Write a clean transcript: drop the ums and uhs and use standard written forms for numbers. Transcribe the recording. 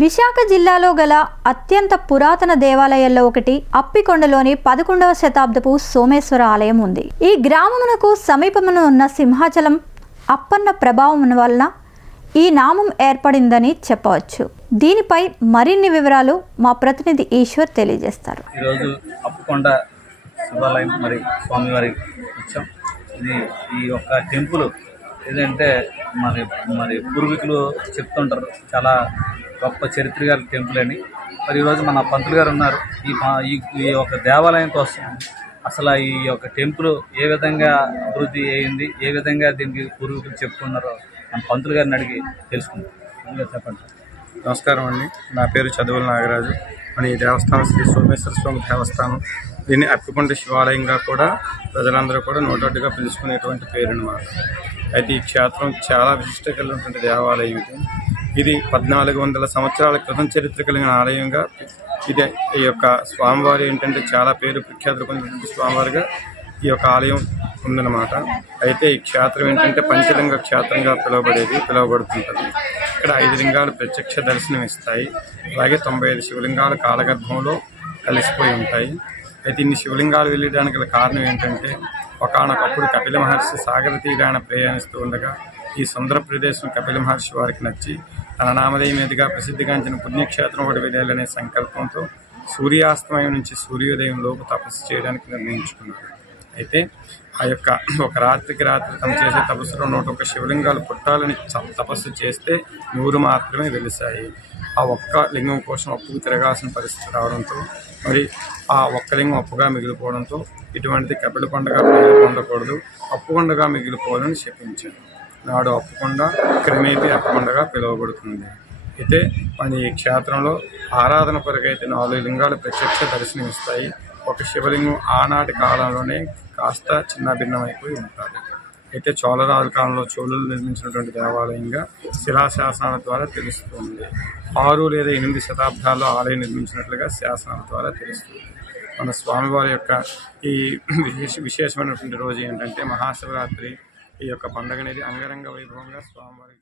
విశాఖ జిల్లాలో గల అత్యంత పురాతన దేవాలయాల్లో ఒకటి అప్పికొండలోని 11వ శతాబ్దపు సోమేశ్వర ఆలయం ఉంది. ఈ గ్రామమునకు సమీపమున ఉన్న సింహాచలం అప్పన్న ప్రభావం వలన ఈ నామం ఏర్పడిందని చెప్పవచ్చు. దీనిపై మరిన్ని వివరాలు మా ప్రతినిధి ఈశ్వర్ తెలియజేస్తారు. ఈరోజు అప్పకొండ శివాలయం మరి స్వామివారి వచ్చాం. ఇది ఈ యొక్క టెంపుల్ ఏదంటే మరి పూర్వీకులు చెప్తుంటారు చాలా గొప్ప చరిత్ర గల టెంపుల్ అని. మరి ఈరోజు మన పంతులు గారు ఉన్నారు. ఈ యొక్క దేవాలయం కోసం అసలు ఈ యొక్క టెంపుల్ ఏ విధంగా అభివృద్ధి అయింది, ఏ విధంగా దీనికి పూర్వీకులు చెప్పుకున్నారో మన పంతులు గారిని అడిగి తెలుసుకుంటాం. చెప్పండి. నమస్కారం అండి. నా పేరు చదువుల నాగరాజు. మన ఈ దేవస్థానం శ్రీ సోమేశ్వర స్వామి దేవస్థానం. దీన్ని అప్పికొండ శివాలయంగా కూడా ప్రజలందరూ కూడా నోటొట్టుగా పిలుచుకునేటువంటి పేరు అన్నమాట. అయితే ఈ క్షేత్రం చాలా విశిష్ట కలిగినటువంటి దేవాలయం. ఇది 1400 సంవత్సరాల క్రితం చరిత్ర కలిగిన ఆలయంగా ఇది ఈ యొక్క స్వామివారి ఏంటంటే చాలా పేరు ప్రఖ్యాతులు పొందినటువంటి స్వామివారిగా ఈ యొక్క ఆలయం ఉందన్నమాట. అయితే ఈ క్షేత్రం ఏంటంటే పంచలింగ క్షేత్రంగా పిలువబడుతుంటుంది. ఇక్కడ 5 లింగాలు ప్రత్యక్ష దర్శనం ఇస్తాయి. అలాగే 95 శివలింగాలు కాలగర్భంలో కలిసిపోయి ఉంటాయి. అయితే ఇన్ని శివలింగాలు వెళ్ళడానికి గల కారణం ఏంటంటే ఒకానొకప్పుడు కపిల మహర్షి సాగర తీరాన ప్రయాణిస్తూ ఉండగా ఈ సుందర ప్రదేశం కపిల మహర్షి వారికి నచ్చి తన నామధేయం మీదుగా ప్రసిద్ధిగాంచిన పుణ్యక్షేత్రం ఒకటి వెళ్ళాలనే సంకల్పంతో సూర్యాస్తమయం నుంచి సూర్యోదయం లోపు తపస్సు చేయడానికి నిర్ణయించుకున్నారు. అయితే ఆ యొక్క ఒక రాత్రికి రాత్రి తను చేసే తపస్సులో 101 శివలింగాలు పుట్టాలని తపస్సు చేస్తే 100 మాత్రమే వెలిశాయి. ఆ ఒక్క లింగం కోసం అప్పుకు తిరగాల్సిన పరిస్థితి రావడంతో మరి ఆ ఒక్క లింగం అప్పుగా మిగిలిపోవడంతో ఇటువంటి కపిల కొండగా పొందకూడదు, అప్పుకొండగా మిగిలిపోవాలని శపించారు. నాడు అప్పకొండ క్రమేపీ అప్పకొండగా పిలువబడుతుంది. అయితే మన ఈ క్షేత్రంలో ఆరాధన కొరకైతే 4 లింగాలు ప్రత్యక్ష దర్శనమిస్తాయి. ఒక శివలింగం ఆనాటి కాలంలోనే కాస్త చిన్న భిన్నమైపోయి ఉంటుంది. అయితే చోళరాజుల కాలంలో చోళులు నిర్మించినటువంటి దేవాలయంగా శిలాశాసనాల ద్వారా తెలుస్తుంది. 6 లేదా 8 శతాబ్దాల్లో ఆలయం నిర్మించినట్లుగా శాసనాల ద్వారా తెలుస్తుంది. మన స్వామివారి యొక్క ఈ విశేషమైనటువంటి రోజు ఏంటంటే మహాశివరాత్రి. ఈ యొక్క పండుగ అనేది అంగరంగ వైభవంగా స్వామివారి